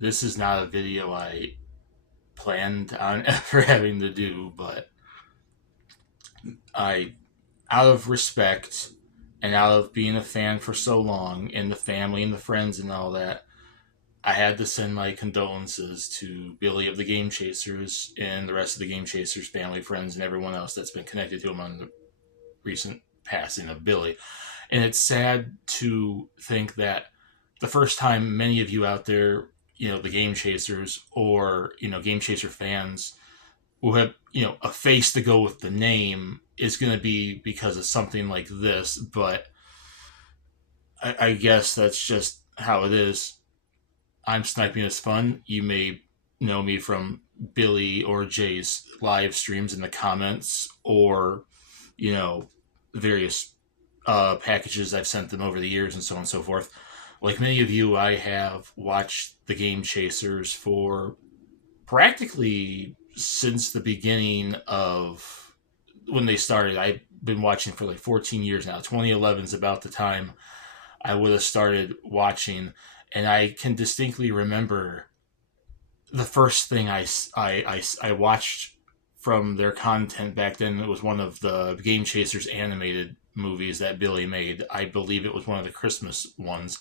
this is not a video I planned on ever having to do, but I, out of respect and out of being a fan for so long, and the family and the friends and all that, I had to send my condolences to Billy of the Game Chasers and the rest of the Game Chasers family, friends, and everyone else that's been connected to him on the recent passing of Billy. And it's sad to think that the first time many of you out there, the Game Chasers or, Game Chaser fans will have, a face to go with the name is going to be because of something like this. But I guess that's just how it is. I'm Sniping is Fun. You may know me from Billy or Jay's live streams in the comments, or, you know, various packages I've sent them over the years and so on and so forth. Like many of you, I have watched the Game Chasers for practically since the beginning of when they started. I've been watching for like 14 years now. 2011 is about the time I would have started watching, and I can distinctly remember the first thing I watched from their content back then. It was one of the Game Chasers animated movies that Billy made. I believe it was one of the Christmas ones,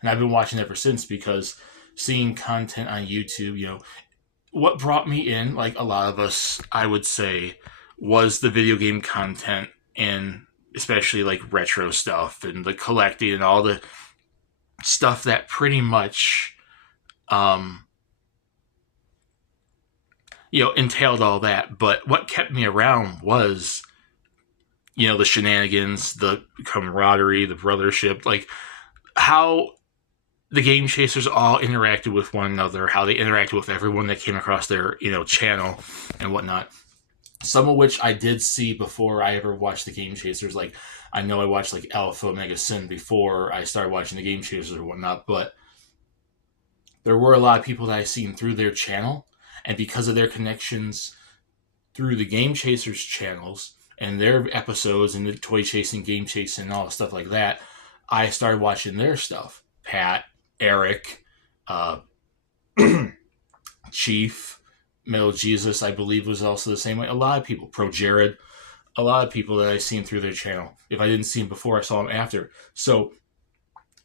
and I've been watching ever since because seeing content on YouTube, what brought me in, like a lot of us, I would say, was the video game content, and especially like retro stuff and the collecting and all the stuff that pretty much um entailed all that. But what kept me around was, the shenanigans, the camaraderie, the brothership, like how the Game Chasers all interacted with one another, how they interacted with everyone that came across their, channel and whatnot. Some of which I did see before I ever watched the Game Chasers. Like, I know I watched like Alpha Omega Sin before I started watching the Game Chasers or whatnot, but there were a lot of people that I seen through their channel, and because of their connections through the Game Chasers channels and their episodes and the toy chasing, game chasing, and all the stuff like that, I started watching their stuff. Pat, Eric, uh, Chief, Metal Jesus, I believe, was also the same way. A lot of people, Pro Jared, a lot of people that I seen through their channel. If I didn't see him before, I saw him after. So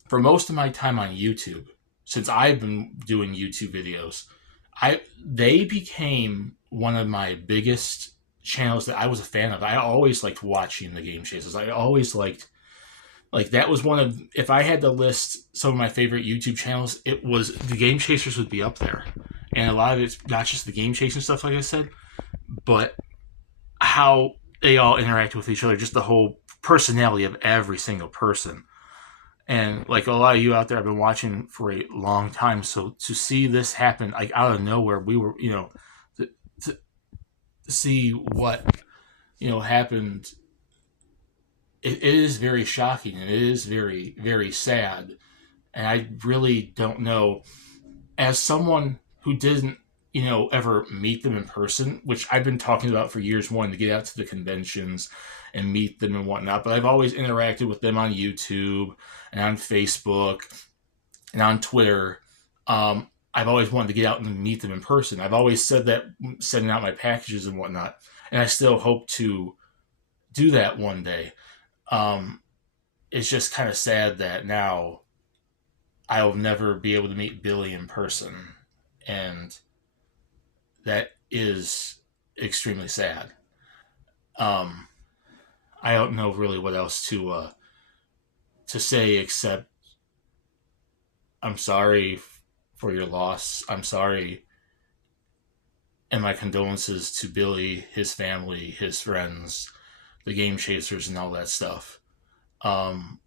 for most of my time on YouTube, since I've been doing YouTube videos, they became one of my biggest channels that I was a fan of. I always liked watching the Game Chasers. I always liked, like, that was one of, if I had to list some of my favorite YouTube channels, it was the Game Chasers would be up there. And a lot of it's not just the game chasing stuff, like I said, but how they all interact with each other, just the whole personality of every single person. And like a lot of you out there, I've been watching for a long time. So to see this happen, like out of nowhere, we were, to see what, happened, it is very shocking, and it is very, very sad. And I really don't know, as someone who didn't, ever meet them in person, which I've been talking about for years, wanting to get out to the conventions and meet them and whatnot. But I've always interacted with them on YouTube and on Facebook and on Twitter. I've always wanted to get out and meet them in person. I've always said that, sending out my packages and whatnot, and I still hope to do that one day. Um, it's just kind of sad that now I'll never be able to meet Billy in person, and that is extremely sad. Um, I don't know really what else to say except I'm sorry for your loss. I'm sorry, and my condolences to Billy, his family, his friends, the Game Chasers, and all that stuff. Um,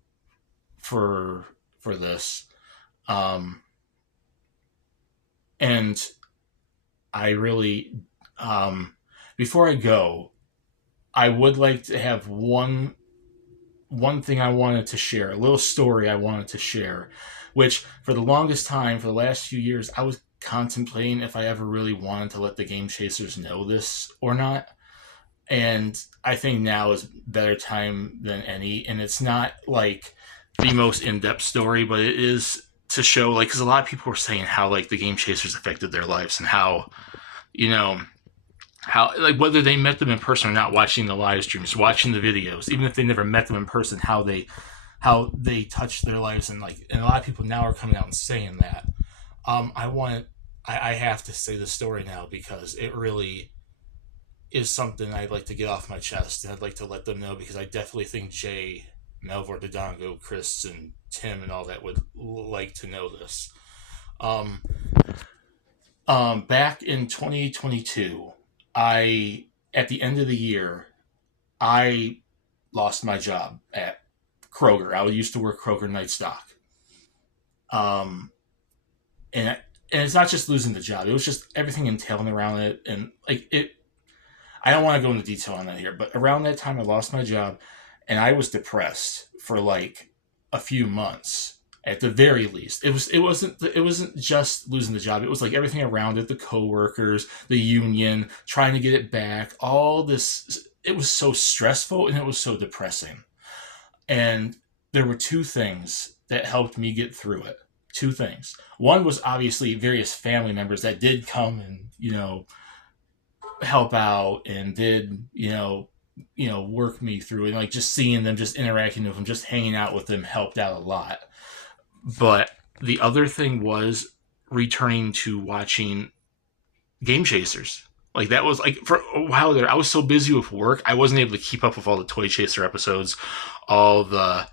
for this, um, and I really, before I go, I would like to have one thing I wanted to share, a little story I wanted to share, which for the longest time, for the last few years, I was contemplating if I ever really wanted to let the Game Chasers know this or not. And I think now is better time than any. And it's not like the most in depth story, but it is to show, like, because a lot of people were saying how, like, the Game Chasers affected their lives, and how, you know, how, like, whether they met them in person or not, watching the live streams, watching the videos, even if they never met them in person, how they touched their lives. And, like, and a lot of people now are coming out and saying that. I have to say the story now, because it really is something I'd like to get off my chest, and I'd like to let them know, because I definitely think Jay, Melvor, Dodongo, Chris, and Tim, and all that would like to know this. Um, Back in 2022, I at the end of the year, I lost my job at Kroger. I used to work Kroger night stock. Um, and and it's not just losing the job; it was just everything entailing around it, and, like, it. I don't want to go into detail on that here, but around that time, I lost my job, and I was depressed for like a few months at the very least. It wasn't just losing the job. It was like everything around it, the coworkers, the union, trying to get it back, all this. It was so stressful, and it was so depressing. And there were two things that helped me get through it. Two things. One was obviously various family members that did come and, help out, and did, work me through it. And, like, just seeing them, just interacting with them, just hanging out with them helped out a lot. But the other thing was returning to watching Game Chasers. Like, that was, like, for a while there, I was so busy with work, I wasn't able to keep up with all the Toy Chaser episodes, all the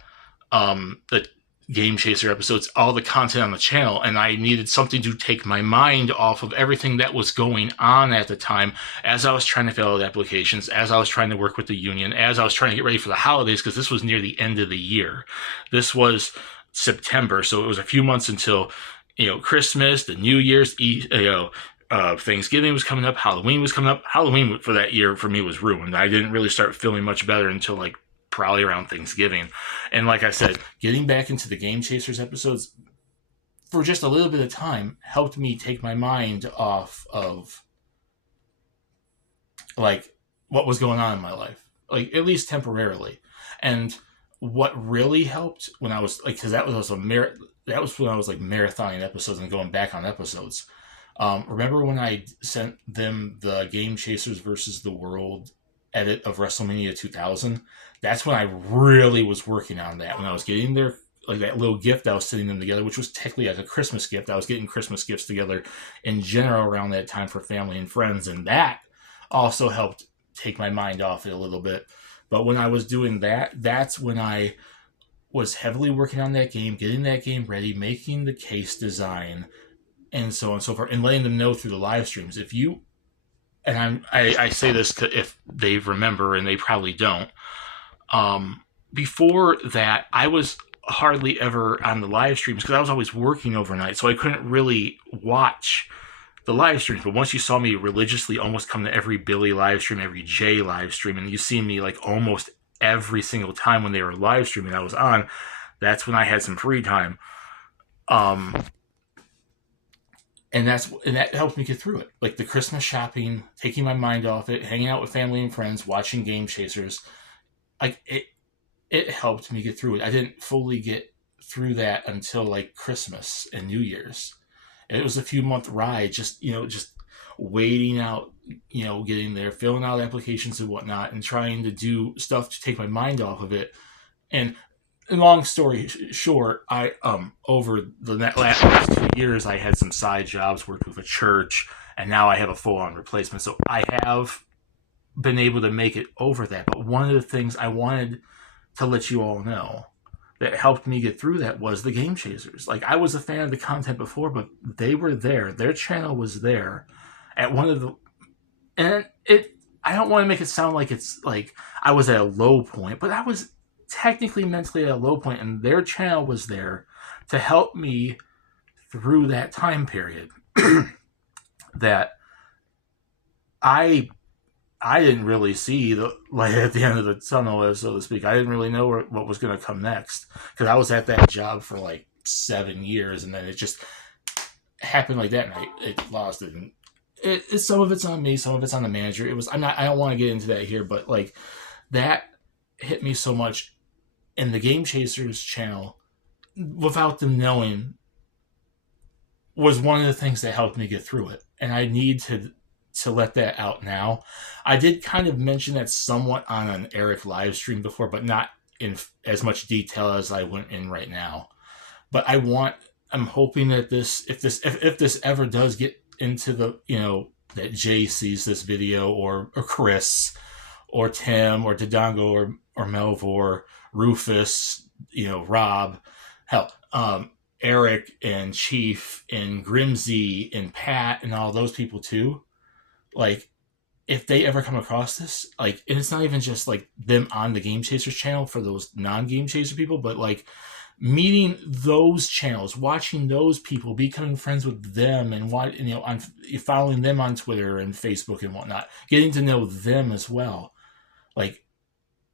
Game Chaser episodes, all the content on the channel, and I needed something to take my mind off of everything that was going on at the time, as I was trying to fill out applications, as I was trying to work with the union, as I was trying to get ready for the holidays, because this was near the end of the year. This was September, so it was a few months until, Christmas, the New Year's, Thanksgiving was coming up, Halloween was coming up. Halloween for that year for me was ruined. I didn't really start feeling much better until, like, probably around Thanksgiving. And like I said, getting back into the Game Chasers episodes for just a little bit of time helped me take my mind off of, like, what was going on in my life, like, at least temporarily. And what really helped, when I was, like, because that was when I was, like, marathoning episodes and going back on episodes. Remember when I sent them the Game Chasers versus the World edit of WrestleMania 2000? That's when I really was working on that. When I was getting their, like, that little gift, I was sending them together, which was technically like a Christmas gift. I was getting Christmas gifts together in general around that time for family and friends, and that also helped take my mind off it a little bit. But when I was doing that, that's when I was heavily working on that game, getting that game ready, making the case design, and so on and so forth, and letting them know through the live streams. If you, and I say this to, if they remember, and they probably don't. Before that, I was hardly ever on the live streams, because I was always working overnight, so I couldn't really watch the live streams. But once you saw me religiously almost come to every Billy live stream, every Jay live stream, and you see me, like, almost every single time when they were live streaming, I was on. That's when I had some free time. And that helped me get through it. Like, the Christmas shopping, taking my mind off it, hanging out with family and friends, watching Game Chasers, like, it helped me get through it. I didn't fully get through that until, like, Christmas and New Year's. And it was a few month ride, just waiting out, getting there, filling out applications and whatnot, and trying to do stuff to take my mind off of it. And long story short, I over the last 2 years, I had some side jobs, worked with a church, and now I have a full on replacement. So I have been able to make it over that. But one of the things I wanted to let you all know that helped me get through that was the Game Chasers. Like, I was a fan of the content before, but they were there. Their channel was there at one of the, and I don't want to make it sound like it's like I was at a low point, but I was technically mentally at a low point, and their channel was there to help me through that time period that I didn't really see the light at the end of the tunnel, so to speak. I didn't really know what was going to come next, because I was at that job for like 7 years, and then it just happened like that, and it lost it. And some of it's on me, some of it's on the manager. I don't want to get into that here, but, like, that hit me so much in the Game Chasers channel without them knowing. was one of the things that helped me get through it, and I need to let that out now. I did kind of mention that somewhat on an Eric live stream before, but not in as much detail as I went in right now. But I'm hoping that if this ever does get into the, that Jay sees this video, or Chris, or Tim, or Dodongo, or Melvor, Rufus, Rob, hell, Eric and Chief and Grimsy and Pat and all those people too. Like, if they ever come across this, like, and it's not even just like them on the Game Chasers channel for those non-Game Chaser people, but like meeting those channels, watching those people, becoming friends with them, and following them on Twitter and Facebook and whatnot, getting to know them as well. Like,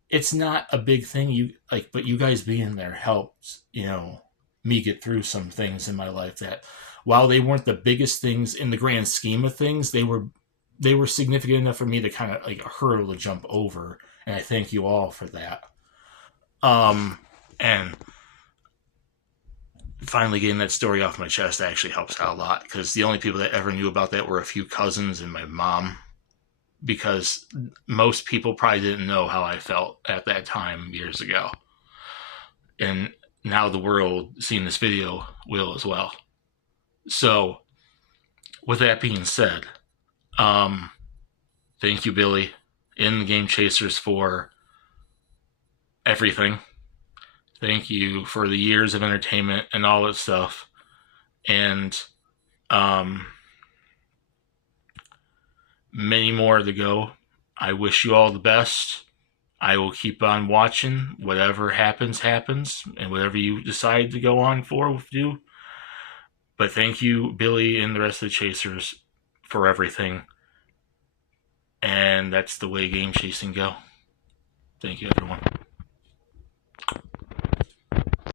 it's not a big thing, but you guys being there helped, me get through some things in my life that, while they weren't the biggest things in the grand scheme of things, they were significant enough for me to kind of like a hurdle to jump over. And I thank you all for that. And finally getting that story off my chest actually helps out a lot, because the only people that ever knew about that were a few cousins and my mom, because most people probably didn't know how I felt at that time years ago. And now the world seeing this video will as well. So with that being said, thank you, Billy, in the Game Chasers, for everything. Thank you for the years of entertainment and all that stuff. And many more to go. I wish you all the best. I will keep on watching. Whatever happens, happens. And whatever you decide to go on for, do. But thank you, Billy, and the rest of the Chasers, for everything. And that's the way game chasing go. Thank you, everyone.